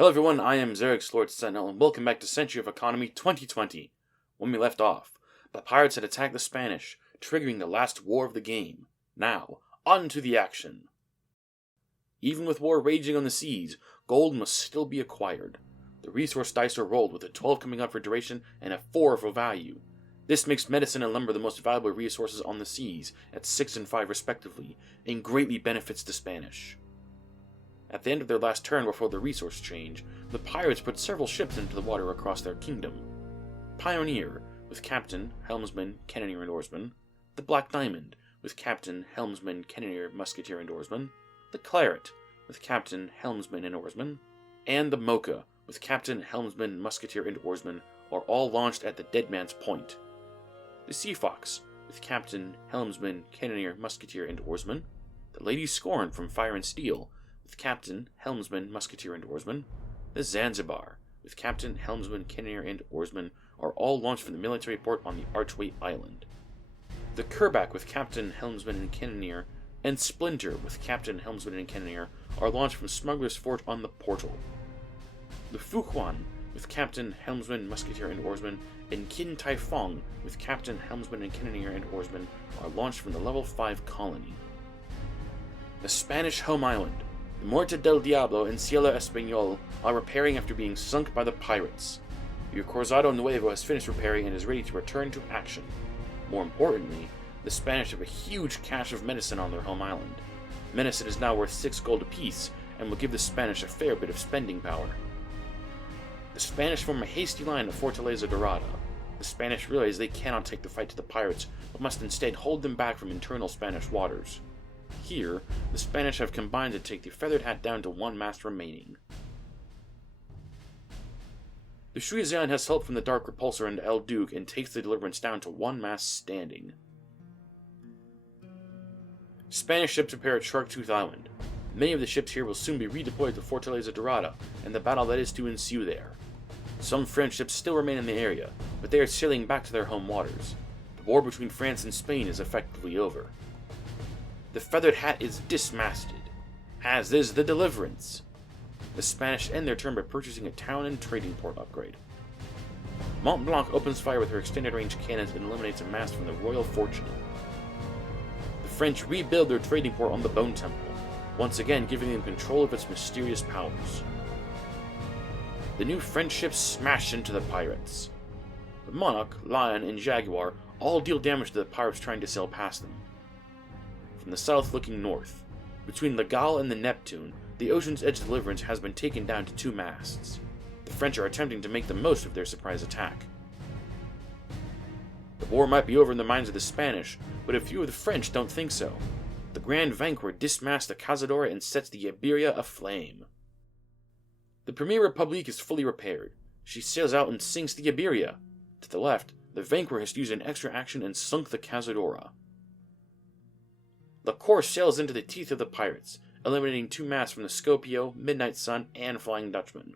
Hello everyone, I am Zerix Lord Sentinel, and welcome back to Century of Economy 2020. When we left off, the pirates had attacked the Spanish, triggering the last war of the game. Now, on to the action. Even with war raging on the seas, gold must still be acquired. The resource dice are rolled with a 12 coming up for duration and a 4 for value. This makes medicine and lumber the most valuable resources on the seas, at 6 and 5 respectively, and greatly benefits the Spanish. At the end of their last turn before the resource change, the pirates put several ships into the water across their kingdom. Pioneer, with captain, helmsman, cannoneer, and oarsman. The Black Diamond, with captain, helmsman, cannoneer, musketeer, and oarsman. The Claret, with captain, helmsman, and oarsman. And the Mocha, with captain, helmsman, musketeer, and oarsman, are all launched at the Dead Man's Point. The Sea Fox, with captain, helmsman, cannoneer, musketeer, and oarsman. The Lady Scorn from Fire and Steel, with captain, helmsman, musketeer, and oarsman. The Zanzibar, with captain, helmsman, cannoneer, and oarsman, are all launched from the military port on the Archway Island. The Kerback, with captain, helmsman, and cannoneer, and Splinter, with captain, helmsman, and cannoneer, are launched from Smuggler's Fort on the Portal. The Fuquan, with captain, helmsman, musketeer, and oarsman, and Kin Tai Fong, with captain, helmsman, and cannoneer, and oarsman, are launched from the Level 5 colony. The Spanish Home Island, the Muerte del Diablo and Cielo Español are repairing after being sunk by the pirates. Your Corzado Nuevo has finished repairing and is ready to return to action. More importantly, the Spanish have a huge cache of medicine on their home island. Medicine is now worth 6 gold apiece and will give the Spanish a fair bit of spending power. The Spanish form a hasty line at Fortaleza Dorada. The Spanish realize they cannot take the fight to the pirates, but must instead hold them back from internal Spanish waters. Here, the Spanish have combined to take the Feathered Hat down to 1 mast remaining. The Shuizian has help from the Dark Repulsor and El Duke and takes the Deliverance down to 1 mast standing. Spanish ships repair at Sharktooth Island. Many of the ships here will soon be redeployed to Fortaleza Dorada and the battle that is to ensue there. Some French ships still remain in the area, but they are sailing back to their home waters. The war between France and Spain is effectively over. The Feathered Hat is dismasted, as is the Deliverance. The Spanish end their turn by purchasing a town and trading port upgrade. Mont Blanc opens fire with her extended range cannons and eliminates a mast from the Royal Fortune. The French rebuild their trading port on the Bone Temple, once again giving them control of its mysterious powers. The new French ships smash into the pirates. The Monarch, Lion, and Jaguar all deal damage to the pirates trying to sail past them. From the south looking north, between the Gall and the Neptune, the Ocean's Edge Deliverance has been taken down to 2 masts. The French are attempting to make the most of their surprise attack. The war might be over in the minds of the Spanish, but a few of the French don't think so. The Grand Vanquor dismasts the Cazadora and sets the Iberia aflame. The Premier Republique is fully repaired. She sails out and sinks the Iberia. To the left, the Vanquor has used an extra action and sunk the Cazadora. La Cour sails into the teeth of the pirates, eliminating 2 masts from the Scopio, Midnight Sun, and Flying Dutchman.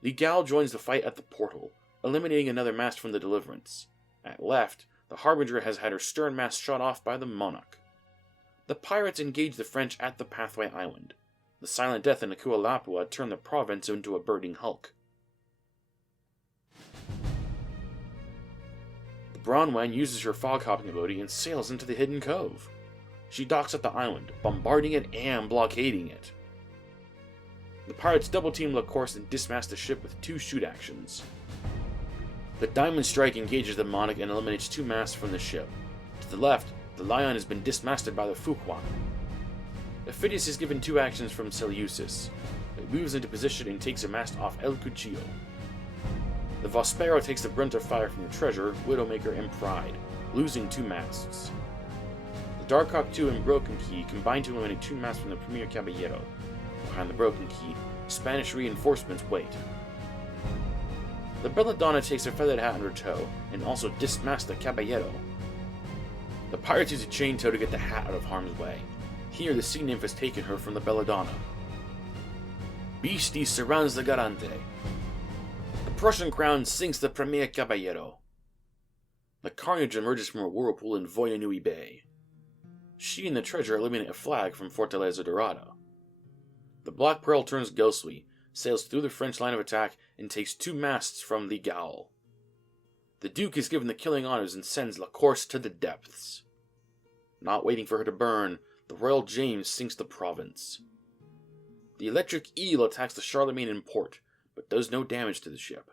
The Gall joins the fight at the portal, eliminating another mast from the Deliverance. At left, the Harbinger has had her stern mast shot off by the Monarch. The pirates engage the French at the Pathway Island. The Silent Death and Akua Lapua turn the province into a burning hulk. Bronwyn uses her fog-hopping ability and sails into the hidden cove. She docks at the island, bombarding it and blockading it. The pirates double-team La Course and dismast the ship with 2 shoot actions. The Diamond Strike engages the Monarch and eliminates 2 masts from the ship. To the left, the Lion has been dismasted by the Fuquan. The Phidias is given 2 actions from Seleucus. It moves into position and takes a mast off El Cuchillo. The Vospero takes the brunt of fire from the Treasure, Widowmaker, and Pride, losing 2 masts. The Darkhawk 2 and Broken Key combine to eliminate 2 masts from the Premier Caballero. Behind the Broken Key, Spanish reinforcements wait. The Belladonna takes a Feathered Hat under tow, and also dismasts the Caballero. The pirates use a chain tow to get the hat out of harm's way. Here the Sea Nymph has taken her from the Belladonna. Beastie surrounds the Garante. The Prussian crown sinks the Premier Caballero. The Carnage emerges from a whirlpool in Voyanui Bay. She and the Treasure eliminate a flag from Fortaleza Dorada. The Black Pearl turns ghostly, sails through the French line of attack, and takes 2 masts from the Gaul. The Duke is given the killing honors and sends La Course to the depths. Not waiting for her to burn, the Royal James sinks the Province. The Electric Eel attacks the Charlemagne in port, but does no damage to the ship.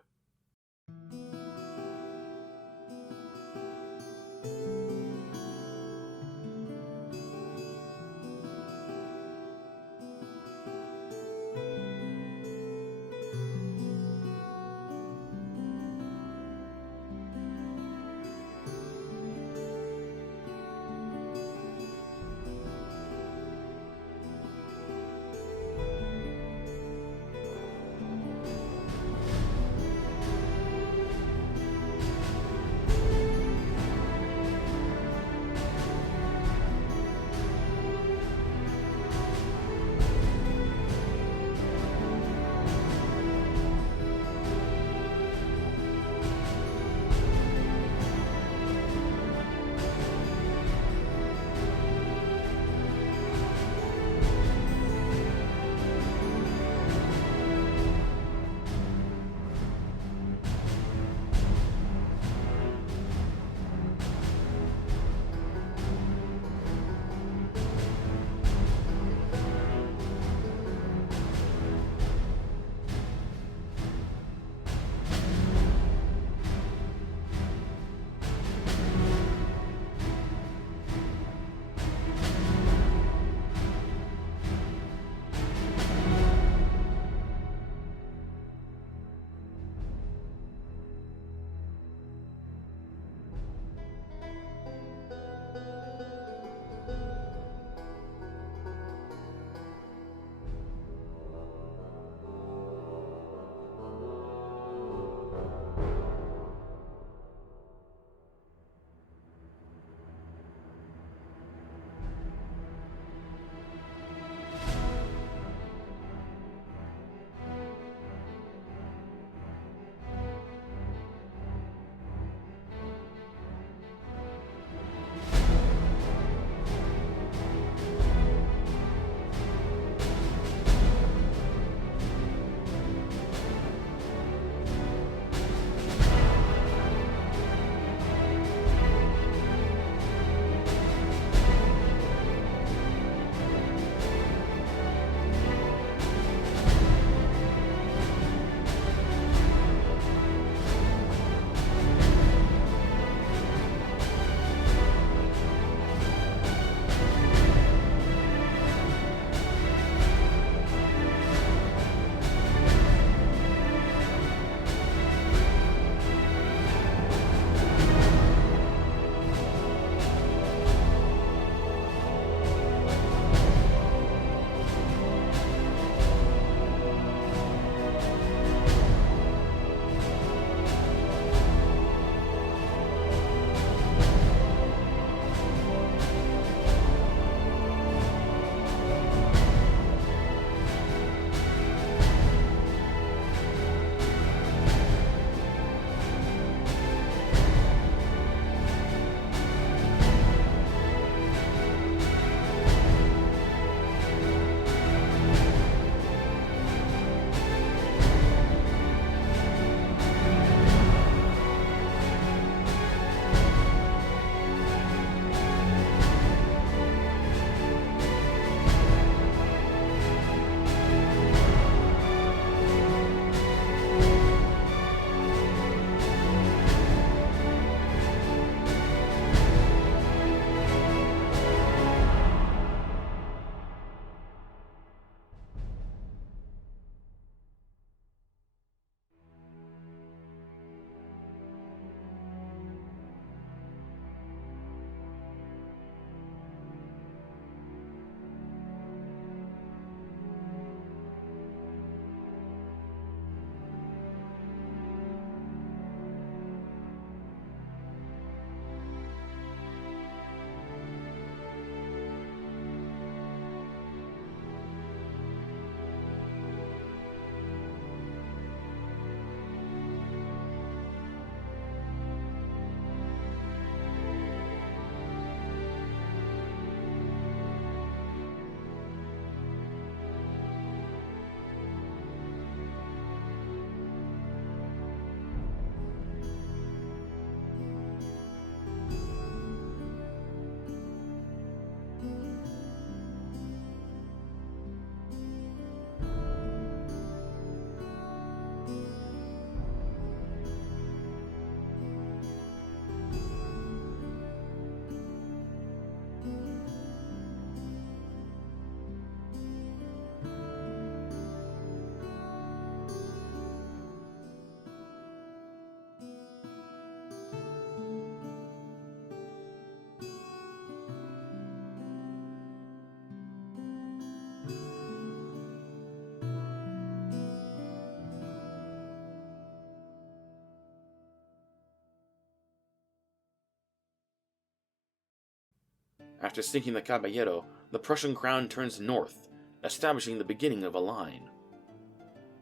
After sinking the Caballero, the Prussian crown turns north, establishing the beginning of a line.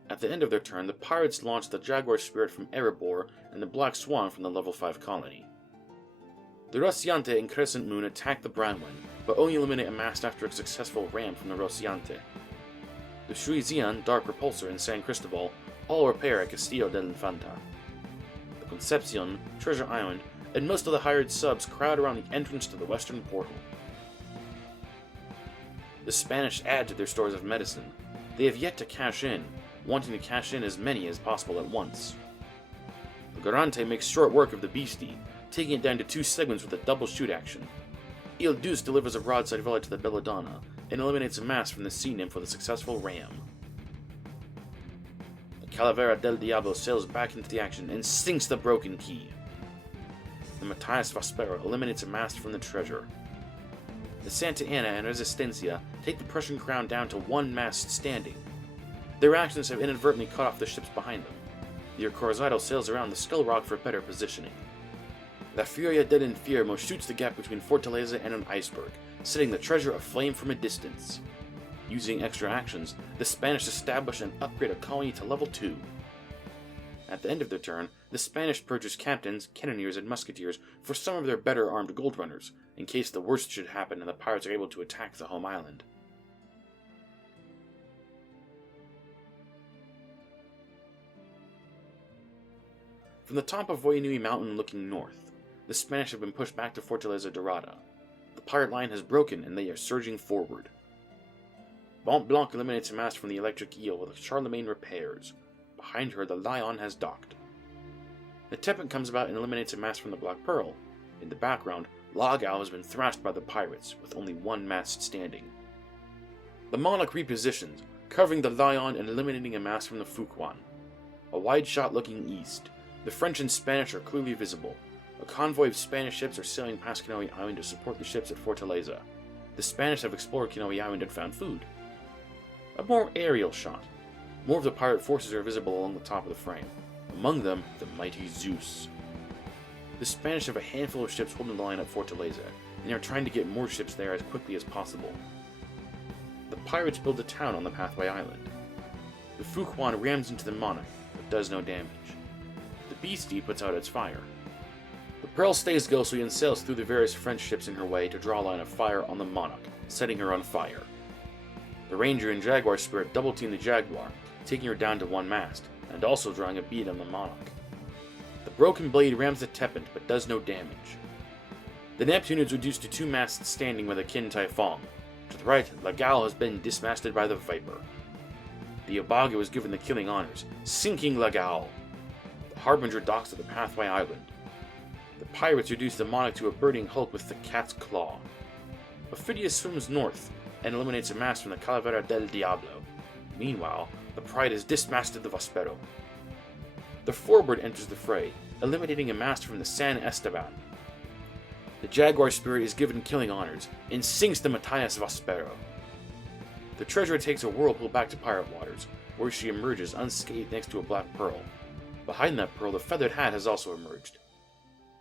At the end of their turn, the pirates launch the Jaguar Spirit from Erebor and the Black Swan from the level 5 colony. The Rociante and Crescent Moon attack the Branwen, but only eliminate a mast after a successful ram from the Rociante. The Shuizian, Dark Repulsor, and San Cristobal all repair at Castillo del Infanta. The Concepcion, Treasure Island, and most of the hired subs crowd around the entrance to the western portal. The Spanish add to their stores of medicine. They have yet to cash in, wanting to cash in as many as possible at once. The Garante makes short work of the Beastie, taking it down to 2 segments with a double shoot action. Il Deuce delivers a broadside volley to the Belladonna, and eliminates a mast from the sea nymph with a successful ram. The Calavera del Diablo sails back into the action and sinks the Broken Key. The Matthias Vaspero eliminates a mast from the treasure. The Santa Ana and Resistencia take the Prussian crown down to 1 mast standing. Their actions have inadvertently cut off the ships behind them. The Corazado sails around the Skull Rock for better positioning. La Furia del Infierno shoots the gap between Fortaleza and an iceberg, setting the treasure aflame from a distance. Using extra actions, the Spanish establish and upgrade a colony to level 2. At the end of their turn, the Spanish purchase captains, cannoneers, and musketeers for some of their better armed gold runners, in case the worst should happen and the pirates are able to attack the home island. From the top of Voyanui Mountain looking north, the Spanish have been pushed back to Fortaleza Dorada. The pirate line has broken and they are surging forward. Mont Blanc eliminates a mast from the Electric Eel with Charlemagne repairs. Behind her, the Lion has docked. The Tepet comes about and eliminates a mast from the Black Pearl. In the background, Lagal has been thrashed by the pirates, with only 1 mast standing. The Monarch repositions, covering the Lion and eliminating a mast from the Fuquan. A wide shot looking east. The French and Spanish are clearly visible. A convoy of Spanish ships are sailing past Kanohi Island to support the ships at Fortaleza. The Spanish have explored Kanohi Island and found food. A more aerial shot. More of the pirate forces are visible along the top of the frame. Among them, the mighty Zeus. The Spanish have a handful of ships holding the line at Fortaleza, and are trying to get more ships there as quickly as possible. The pirates build a town on the Pathway Island. The Fuquan rams into the Monarch, but does no damage. The Beastie puts out its fire. The Pearl stays ghostly and sails through the various French ships in her way to draw a line of fire on the Monarch, setting her on fire. The Ranger and Jaguar Spirit double team the Jaguar, taking her down to 1 mast, and also drawing a bead on the Monarch. The Broken Blade rams the Tepet, but does no damage. The Neptune is reduced to 2 masts standing with a Kin Tai Fong. To the right, Lagal has been dismasted by the Viper. The Abaga was given the killing honors, sinking Lagal. The Harbinger docks at the Pathway Island. The pirates reduce the Monarch to a burning hulk with the Cat's Claw. Ophidius swims north and eliminates a mast from the Calavera del Diablo. Meanwhile, the Pride has dismasted the Vaspero. The Forward enters the fray, eliminating a mast from the San Esteban. The Jaguar Spirit is given killing honors and sinks the Matthias Vaspero. The treasurer takes a whirlpool back to Pirate Waters, where she emerges unscathed next to a black pearl. Behind that pearl, the Feathered Hat has also emerged.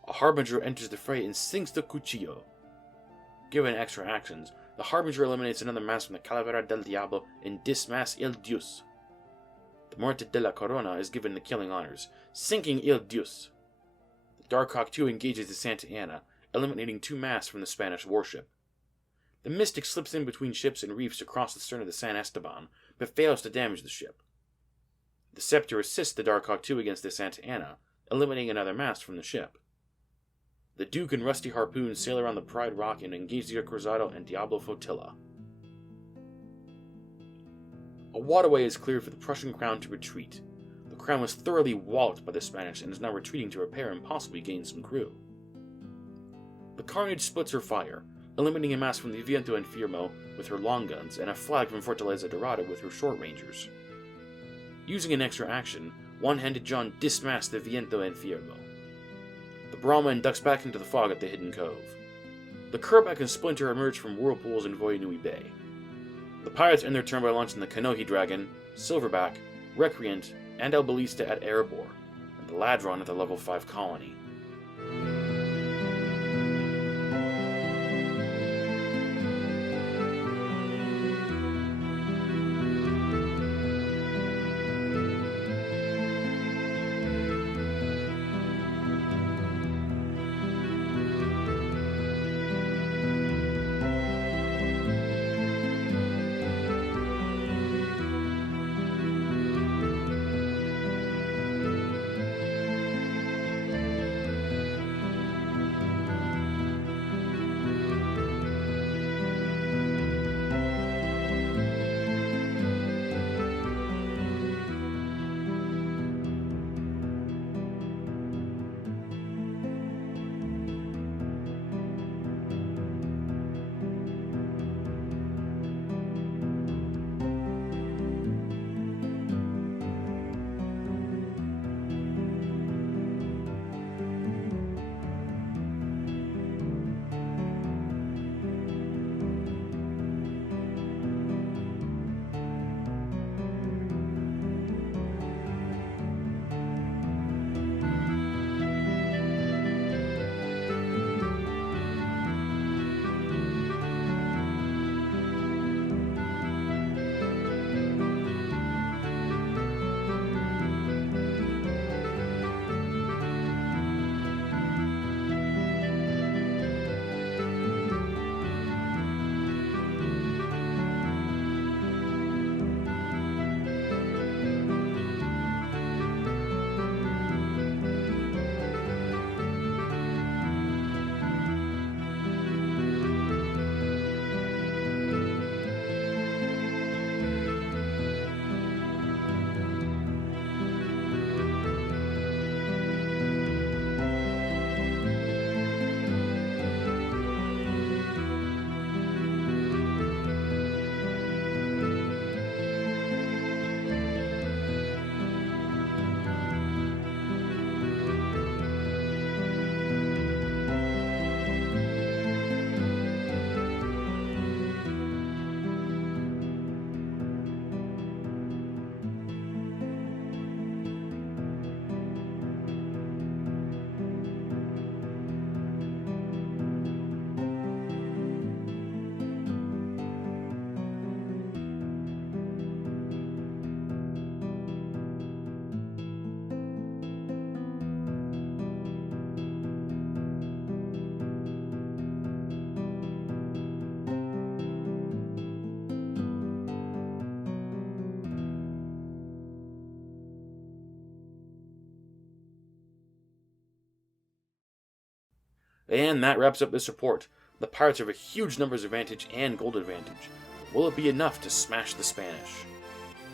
A Harbinger enters the fray and sinks the Cuchillo. Given extra actions, the Harbinger eliminates another mast from the Calavera del Diablo and dismasks Il Dios. The Muerte de la Corona is given the killing honors, sinking Il Dios. The Darkhawk II engages the Santa Ana, eliminating 2 masts from the Spanish warship. The Mystic slips in between ships and reefs across the stern of the San Esteban, but fails to damage the ship. The Scepter assists the Darkhawk II against the Santa Ana, eliminating another mast from the ship. The Duke and Rusty Harpoon sail around the Pride Rock and engage the Cruzado and Diablo flotilla. A waterway is cleared for the Prussian crown to retreat. The crown was thoroughly walloped by the Spanish and is now retreating to repair and possibly gain some crew. The Carnage splits her fire, eliminating a mast from the Viento Infierno with her long guns and a flag from Fortaleza Dorada with her short rangers. Using an extra action, One-Handed John dismasks the Viento Infierno. The Brahman ducks back into the fog at the Hidden Cove. The Kerbeck and Splinter emerge from whirlpools in Voyanui Bay. The pirates end their turn by launching the Kanohi Dragon, Silverback, Recreant, and El Ballista at Erebor, and the Ladron at the level 5 colony. And that wraps up this report. The Pirates have a huge numbers advantage and gold advantage. Will it be enough to smash the Spanish?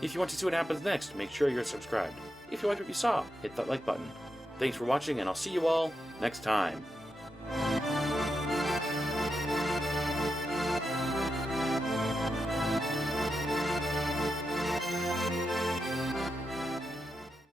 If you want to see what happens next, make sure you're subscribed. If you liked what you saw, hit that like button. Thanks for watching, and I'll see you all next time.